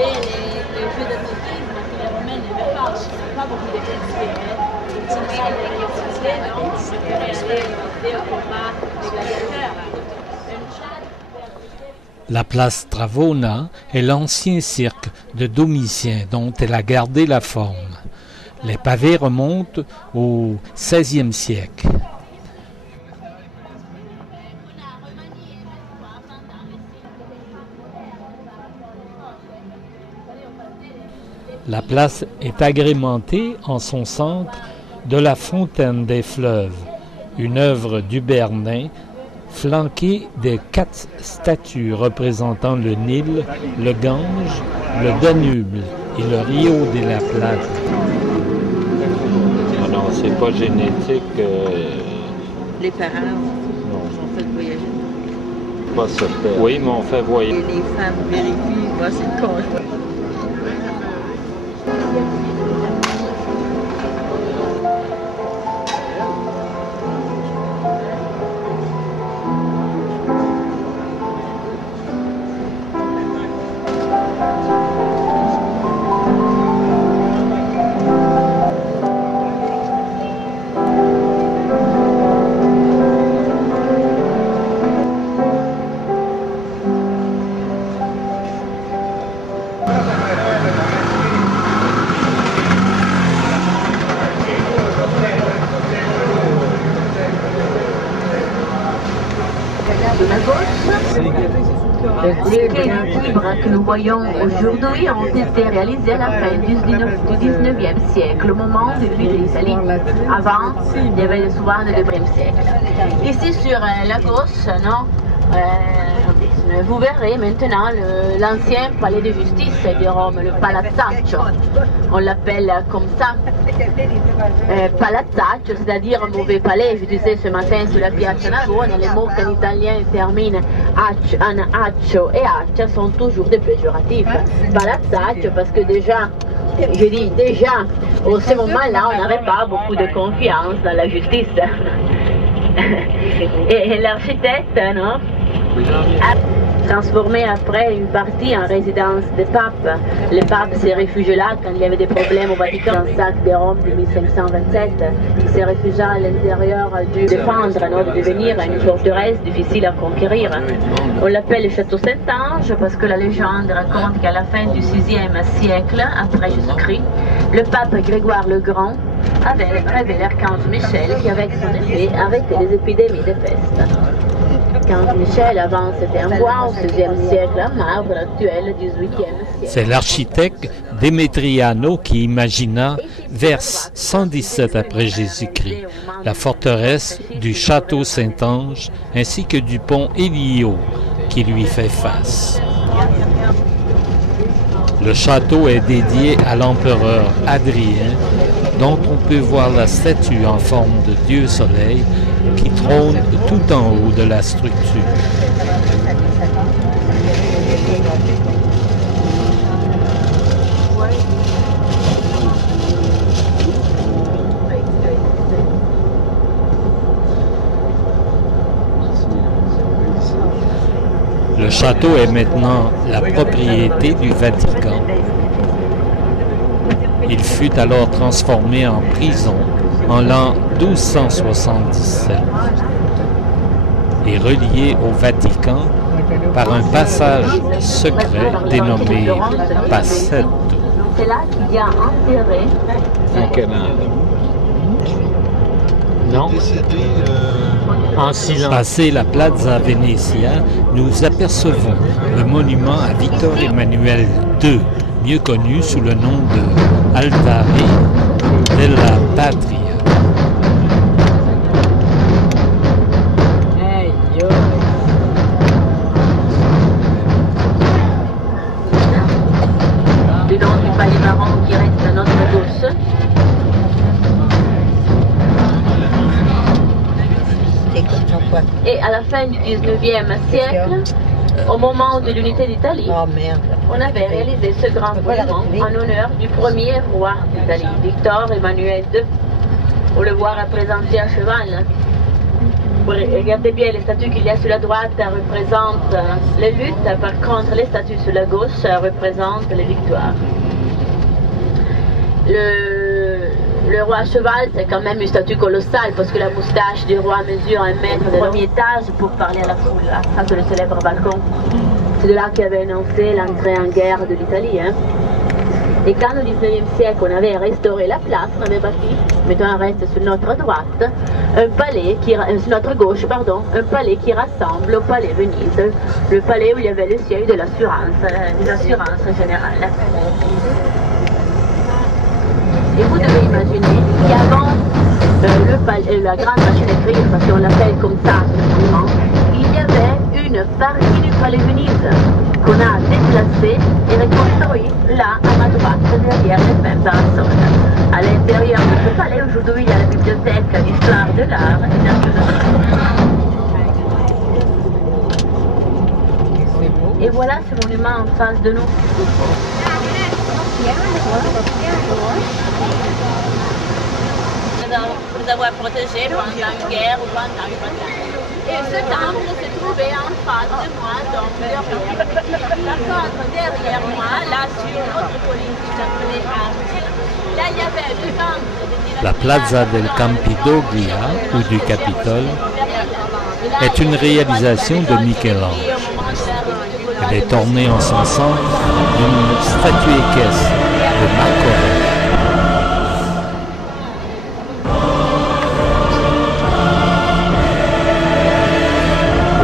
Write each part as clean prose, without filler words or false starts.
les jeux d'athlétisme que les Romains n'aimaient pas. Il n'y avait pas beaucoup d'effectifs. Si vous savez qu'il existait, donc vous préférez aller assister au combat des gladiateurs. La place Travona est l'ancien cirque de Domitien dont elle a gardé la forme. Les pavés remontent au XVIe siècle. La place est agrémentée en son centre de la Fontaine des Fleuves, une œuvre d'Hubernin flanquée de 4 statues représentant le Nil, le Gange, le Danube et le Rio de la Plata. Non, c'est pas génétique. Les parents ont fait voyager. Pas ça. Oui, mais on fait voyager. Et les femmes vérifient, voici le conjoint. Les quais que nous voyons aujourd'hui ont été réalisés à la fin du 19e siècle, au moment du puits de l'Italie. Avant, il y avait souvent le 2e siècle. Ici sur la gauche, vous verrez maintenant l'ancien palais de justice de Rome, le Palazzaccio. On l'appelle comme ça. Palazzaccio, c'est-à-dire mauvais palais. Je disais ce matin sur la Piazza Navona, les mots qu'en italien terminent en accio et accia sont toujours des péjoratifs. Palazzaccio parce que déjà, je dis déjà, au ce moment-là, on n'avait pas beaucoup de confiance dans la justice. Et l'architecte, non, a transformé après une partie en résidence des papes. Le pape s'est réfugié là quand il y avait des problèmes au Vatican. Dans le sac de Rome de 1527, il s'est réfugié à l'intérieur du défendre, de devenir une forteresse difficile à conquérir. On l'appelle le château Saint-Ange parce que la légende raconte qu'à la fin du 6e siècle, après Jésus-Christ, le pape Grégoire le Grand avait rêvé l'archange Michel qui, avec son épée, arrêtait les épidémies de peste. L'archange Michel, avant, c'était un bois au 16e siècle, un marbre actuel, 18e siècle. C'est l'architecte Démétriano qui imagina, vers 117 après Jésus-Christ, la forteresse du château Saint-Ange ainsi que du pont Élio qui lui fait face. Le château est dédié à l'empereur Adrien, dont on peut voir la statue en forme de Dieu Soleil qui trône tout en haut de la structure. Le château est maintenant la propriété du Vatican. Il fut alors transformé en prison en l'an 1277 et relié au Vatican par un passage secret dénommé Passetto. C'est là qu'il y a enterré. En quelle année? Non. En silence. Passé la Plaza Venezia, nous apercevons le monument à Victor Emmanuel II, mieux connu sous le nom de Altare della Patria. Le long du palais marron qui reste à notre gauche. Et à la fin du 19e siècle, au moment de l'unité d'Italie, on avait réalisé ce grand monument en honneur du premier roi d'Italie, Victor Emmanuel II. On le voit représenté à cheval. Regardez bien, les statues qu'il y a sur la droite représentent les luttes, par contre les statues sur la gauche représentent les victoires. Le roi à cheval, c'est quand même une statue colossale parce que la moustache du roi mesure 1 mètre de premier étage pour parler à la foule. Ça, c'est le célèbre balcon. C'est de là qu'il avait annoncé l'entrée en guerre de l'Italie. Hein. Et quand au 19e siècle, on avait restauré la place, on avait bâti, mettons un reste sur notre droite, un palais sur notre gauche, pardon, un palais qui rassemble au palais Venise, le palais où il y avait le siège de l'assurance générale. Et vous devez imaginer qu'avant la grande machine écrite, parce qu'on l'appelle comme ça, il y avait une partie du palais Venise qu'on a déplacée et reconstruit là, à ma droite, derrière les mêmes personnes. À l'intérieur de ce palais, aujourd'hui, il y a la bibliothèque d'histoire de l'art et d'archéologie. Et voilà ce monument en face de nous. Pour les avoir protégés pendant une guerre ou pendant une bataille. Et ce temple se trouvait en face de moi, donc derrière. Par contre, derrière moi, là sur une autre colline qui s'appelait Arche, là il y avait le temple. La Plaza del Campidoglio, ou du Capitole, est une réalisation de Michel-Ange. Elle est ornée en son centre d'une statue équestre de Marc Aurèle.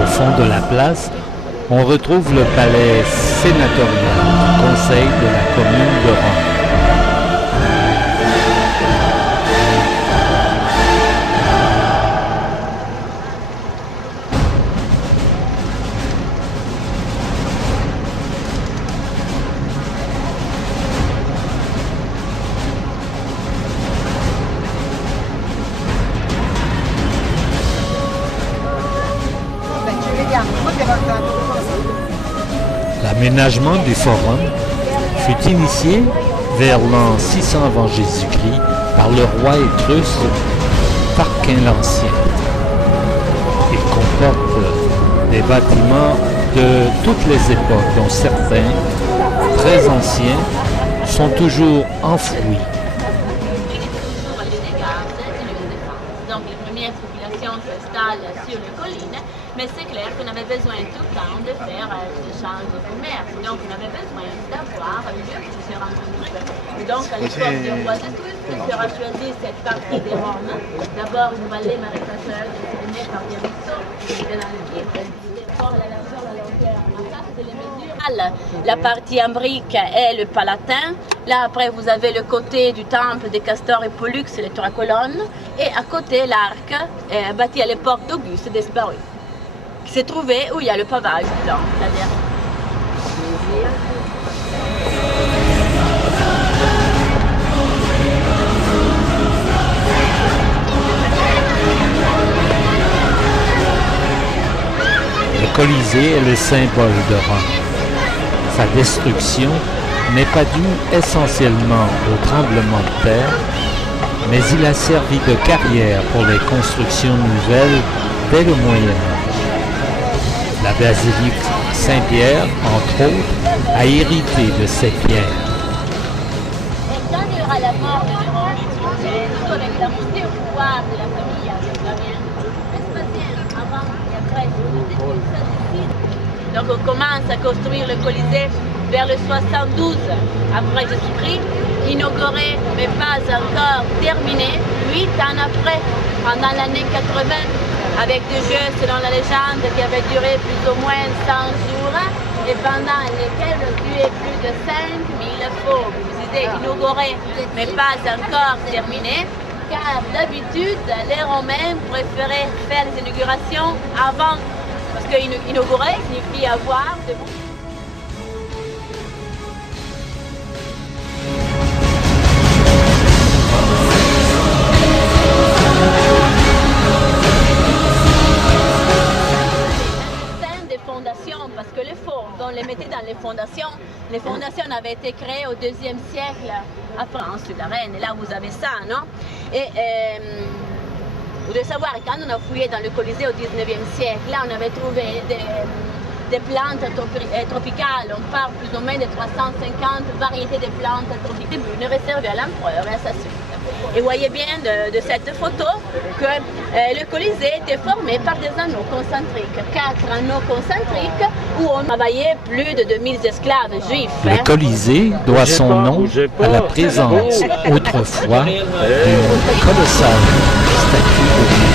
Au fond de la place, on retrouve le palais sénatorial du conseil de la commune de Rome. L'aménagement du forum fut initié vers l'an 600 avant Jésus-Christ par le roi étrusque Tarquin l'Ancien. Il comporte des bâtiments de toutes les époques, dont certains, très anciens, sont toujours enfouis. Donc les premières populations s'installent sur les collines, mais c'est clair qu'on avait besoin tout le temps de faire des échanges de commerce. Donc on avait besoin d'avoir un lieu qui se rencontre. Et donc à l'époque du roi d'Étrusque, il sera choisi cette partie de Rome. D'abord une vallée marécageuse dessinée par Diaviso, qui était dans le livre. La partie en brique est le Palatin. Là, après, vous avez le côté du temple des Castors et Pollux, les 3 colonnes. Et à côté, l'arc, bâti à l'époque d'Auguste, disparu, qui s'est trouvé où il y a le pavage blanc, c'est-à-dire. Le Colisée est le symbole de Rome. Sa destruction n'est pas due essentiellement au tremblement de terre, mais il a servi de carrière pour les constructions nouvelles dès le Moyen Âge. La basilique Saint-Pierre, entre autres, a hérité de ces pierres. Et quand il y aura la mort de Néron, surtout avec la montée au pouvoir de la famille Vespasien, avant et après, ça décide. Donc on commence à construire le Colisée vers le 72 après Jésus-Christ, inauguré mais pas encore terminé, 8 ans après, pendant l'année 80, avec des jeux selon la légende qui avaient duré plus ou moins 100 jours et pendant lesquels on tuait plus de 5000 faux. Vous disiez inauguré mais pas encore terminé, car d'habitude les Romains préféraient faire les inaugurations avant. Parce que inaugurer signifie avoir de bons. Des fondations, parce que les forts, on les mettait dans les fondations avaient été créées au IIe siècle à France, sud la Reine, et là vous avez ça, non? Et Vous devez savoir, quand on a fouillé dans le Colisée au 19e siècle, là on avait trouvé des plantes tropicales. On parle plus ou moins de 350 variétés de plantes tropicales réservées à l'empereur et à sa suite. Et vous voyez bien de cette photo que le Colisée était formé par des anneaux concentriques, 4 anneaux concentriques où on travaillait plus de 2000 esclaves juifs. Le Colisée doit son nom à la présence autrefois d'une colossale statue de